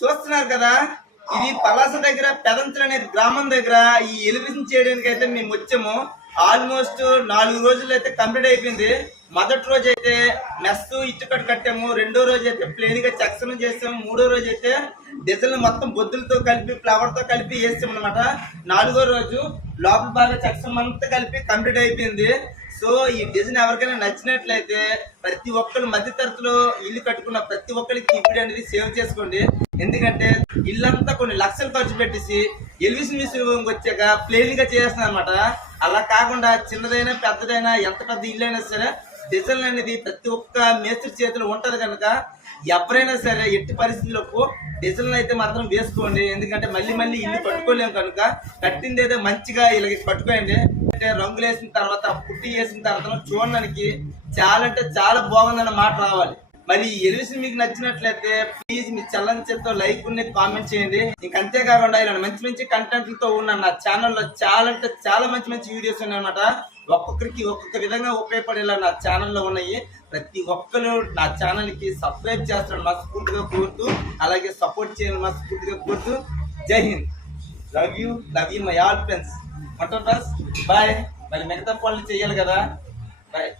చూస్తున్నారు కదా, ఇది పలాస దగ్గర పెదంతులు అనే గ్రామం దగ్గర ఈ ఎలివేషన్ చేయడానికి అయితే మేము వచ్చాము. ఆల్మోస్ట్ 4 రోజులు అయితే కంప్లీట్ అయిపోయింది. మొదటి రోజు అయితే మెస్ ఇటుకట్టు కట్టాము, రెండో రోజు అయితే ప్లేన్ గా చెక్సనం చేసాము, మూడో రోజు అయితే డిజైన్ మొత్తం బొద్దులతో కలిపి ఫ్లవర్ తో కలిపి వేసాం అనమాట. 4వ రోజు లోపల బాగా చెక్సనం అంతా కలిపి కంప్లీట్ అయిపోయింది. సో ఈ డిజైన్ ఎవరికైనా నచ్చినట్లయితే ప్రతి ఒక్కరు మధ్య తరగతిలో ఇల్లు కట్టుకున్న ప్రతి ఒక్కరికి ఈ వీడియో అనేది సేవ్ చేసుకోండి. ఎందుకంటే ఇల్లంతా కొన్ని లక్షలు ఖర్చు పెట్టేసి ఎలివేషన్ మిషన్ వచ్చాక ప్లేన్ గా చేస్తున్నారు అనమాట. అలా కాకుండా చిన్నదైనా పెద్దదైనా ఎంత పెద్ద ఇల్లు అయినా సరే డిజైన్ అనేది ప్రతి ఒక్క మేస్త్రి చేతిలో ఉంటది కనుక ఎవరైనా సరే ఎట్టి పరిస్థితులకు డిజైన్ అయితే మాత్రం వేసుకోండి. ఎందుకంటే మళ్ళీ మళ్ళీ ఇల్లు కట్టుకోలేము కనుక కట్టింది ఏదో మంచిగా ఇలా కట్టుకోండి. అంటే రంగులు వేసిన తర్వాత పుట్టి వేసిన తర్వాత చూడడానికి చాలా అంటే చాలా బాగుందన్న మాట రావాలి. మరి ఎలివేషన్ మీకు నచ్చినట్లయితే ప్లీజ్ మీ చల్లని చేతితో లైక్ ఉన్నది కామెంట్ చేయండి. ఇంక అంతేకాకుండా ఇలా మంచి మంచి కంటెంట్లతో ఉన్న నా ఛానల్లో చాలా అంటే చాలా మంచి మంచి వీడియోస్ ఉన్నాయన్నమాట. ఒక్కొక్కరికి ఒక్కొక్క విధంగా ఉపయోగపడేలా నా ఛానల్లో ఉన్నాయి. ప్రతి ఒక్కరు నా ఛానల్ కి సబ్స్క్రైబ్ చేస్తాడు మనస్ఫూర్తిగా కోరుతూ, అలాగే సపోర్ట్ చేయాలని మనస్ఫూర్తిగా కోరుతూ, జై Hind. Love you my all friends. ఉంటాం ఫ్రెండ్స్, బాయ్. మరి మిగతా పనులు చేయాలి కదా, బాయ్.